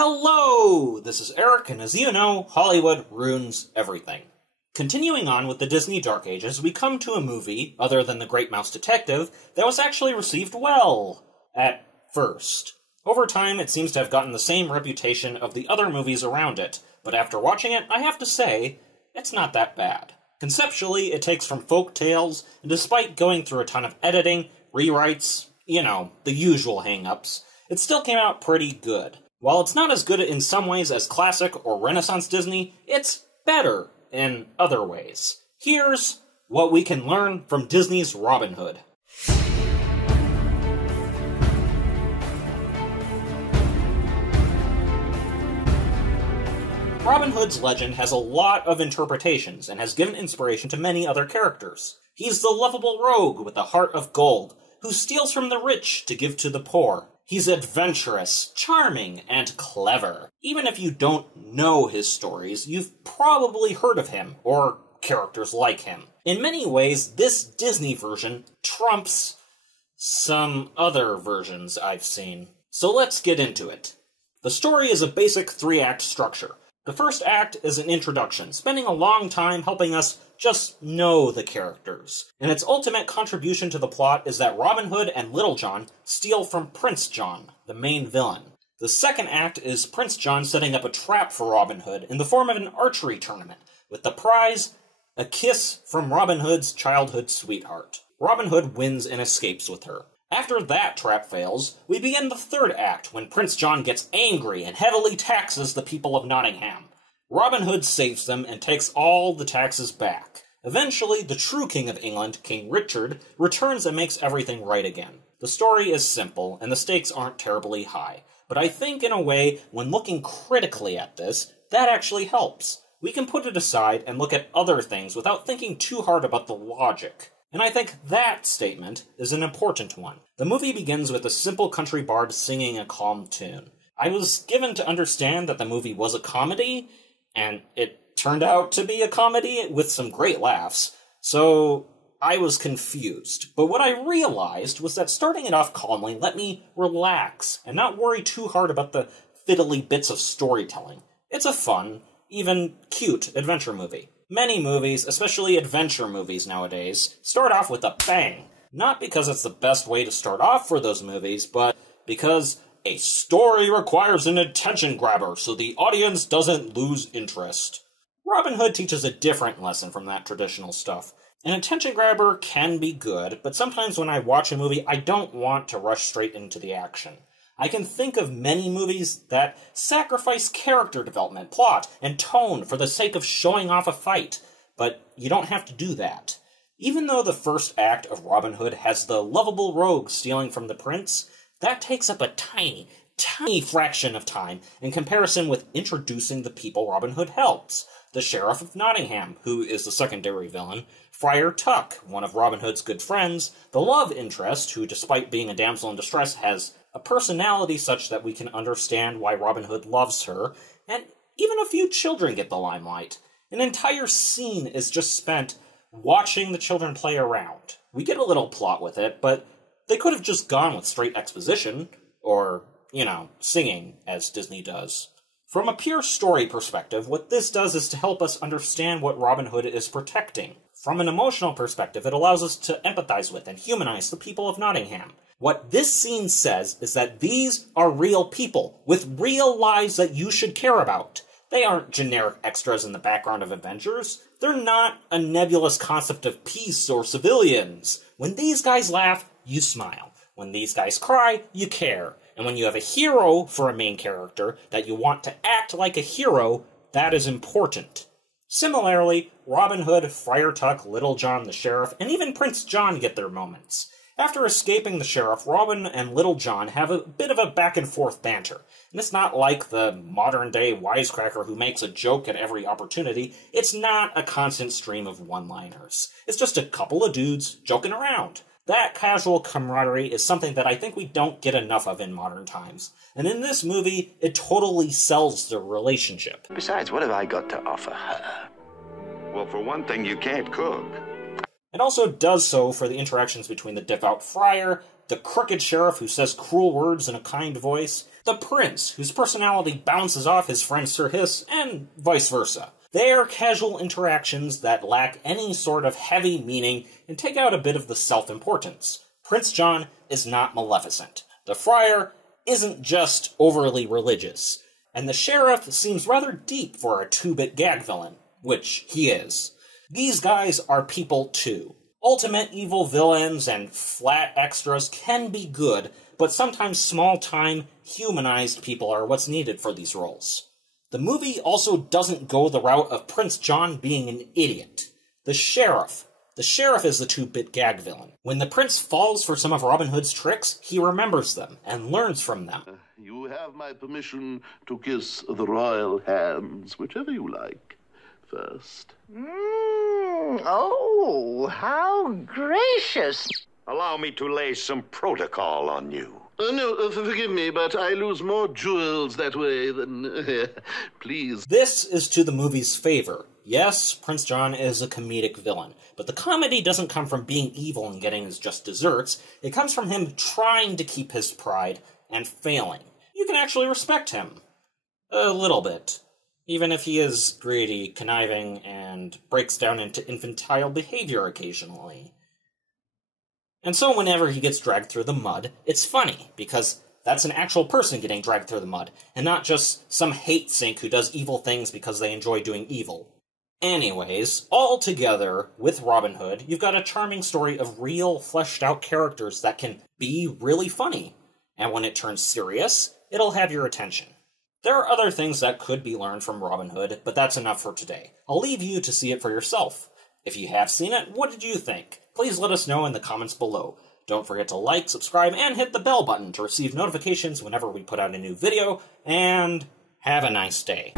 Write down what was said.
Hello! This is Eric, and as you know, Hollywood ruins everything. Continuing on with the Disney Dark Ages, we come to a movie, other than The Great Mouse Detective, that was actually received well, at first. Over time, it seems to have gotten the same reputation of the other movies around it, but after watching it, I have to say, it's not that bad. Conceptually, it takes from folk tales, and despite going through a ton of editing, rewrites, the usual hang-ups, it still came out pretty good. While it's not as good in some ways as classic or Renaissance Disney, it's better in other ways. Here's what we can learn from Disney's Robin Hood. Robin Hood's legend has a lot of interpretations and has given inspiration to many other characters. He's the lovable rogue with a heart of gold, who steals from the rich to give to the poor. He's adventurous, charming, and clever. Even if you don't know his stories, you've probably heard of him, or characters like him. In many ways, this Disney version trumps some other versions I've seen. So let's get into it. The story is a basic 3-act structure. The first act is an introduction, spending a long time helping us just know the characters. And its ultimate contribution to the plot is that Robin Hood and Little John steal from Prince John, the main villain. The second act is Prince John setting up a trap for Robin Hood in the form of an archery tournament, with the prize a kiss from Robin Hood's childhood sweetheart. Robin Hood wins and escapes with her. After that trap fails, we begin the third act when Prince John gets angry and heavily taxes the people of Nottingham. Robin Hood saves them and takes all the taxes back. Eventually, the true King of England, King Richard, returns and makes everything right again. The story is simple, and the stakes aren't terribly high, but I think in a way, when looking critically at this, that actually helps. We can put it aside and look at other things without thinking too hard about the logic. And I think that statement is an important one. The movie begins with a simple country bard singing a calm tune. I was given to understand that the movie was a comedy, and it turned out to be a comedy with some great laughs, so I was confused. But what I realized was that starting it off calmly let me relax and not worry too hard about the fiddly bits of storytelling. It's a fun, even cute adventure movie. Many movies, especially adventure movies nowadays, start off with a bang. Not because it's the best way to start off for those movies, but because a story requires an attention grabber so the audience doesn't lose interest. Robin Hood teaches a different lesson from that traditional stuff. An attention grabber can be good, but sometimes when I watch a movie, I don't want to rush straight into the action. I can think of many movies that sacrifice character development, plot, and tone for the sake of showing off a fight, but you don't have to do that. Even though the first act of Robin Hood has the lovable rogue stealing from the prince, that takes up a tiny fraction of time in comparison with introducing the people Robin Hood helps. The Sheriff of Nottingham, who is the secondary villain, Friar Tuck, one of Robin Hood's good friends, the love interest, who despite being a damsel in distress has a personality such that we can understand why Robin Hood loves her, and even a few children get the limelight. An entire scene is just spent watching the children play around. We get a little plot with it, but they could have just gone with straight exposition, or, singing, as Disney does. From a pure story perspective, what this does is to help us understand what Robin Hood is protecting. From an emotional perspective, it allows us to empathize with and humanize the people of Nottingham. What this scene says is that these are real people, with real lives that you should care about. They aren't generic extras in the background of adventures. They're not a nebulous concept of peace or civilians. When these guys laugh, you smile. When these guys cry, you care. And when you have a hero for a main character that you want to act like a hero, that is important. Similarly, Robin Hood, Friar Tuck, Little John the Sheriff, and even Prince John get their moments. After escaping the sheriff, Robin and Little John have a bit of a back-and-forth banter. And it's not like the modern-day wisecracker who makes a joke at every opportunity. It's not a constant stream of one-liners. It's just a couple of dudes joking around. That casual camaraderie is something that I think we don't get enough of in modern times. And in this movie, it totally sells the relationship. Besides, what have I got to offer her? Well, for one thing, you can't cook. It also does so for the interactions between the devout friar, the crooked sheriff who says cruel words in a kind voice, the prince, whose personality bounces off his friend Sir Hiss, and vice versa. They are casual interactions that lack any sort of heavy meaning and take out a bit of the self-importance. Prince John is not Maleficent. The Friar isn't just overly religious. And the sheriff seems rather deep for a 2-bit gag villain, which he is. These guys are people too. Ultimate evil villains and flat extras can be good, but sometimes small-time, humanized people are what's needed for these roles. The movie also doesn't go the route of Prince John being an idiot. The sheriff is the 2-bit gag villain. When the prince falls for some of Robin Hood's tricks, he remembers them and learns from them. You have my permission to kiss the royal hands, whichever you like, first. Oh, how gracious. Allow me to lay some protocol on you. No, forgive me, but I lose more jewels that way than... Please. This is to the movie's favor. Yes, Prince John is a comedic villain, but the comedy doesn't come from being evil and getting his just desserts. It comes from him trying to keep his pride and failing. You can actually respect him. A little bit. Even if he is greedy, conniving, and breaks down into infantile behavior occasionally. And so whenever he gets dragged through the mud, it's funny, because that's an actual person getting dragged through the mud, and not just some hate sink who does evil things because they enjoy doing evil. Anyways, all together, with Robin Hood, you've got a charming story of real, fleshed-out characters that can be really funny. And when it turns serious, it'll have your attention. There are other things that could be learned from Robin Hood, but that's enough for today. I'll leave you to see it for yourself. If you have seen it, what did you think? Please let us know in the comments below. Don't forget to like, subscribe, and hit the bell button to receive notifications whenever we put out a new video, and have a nice day.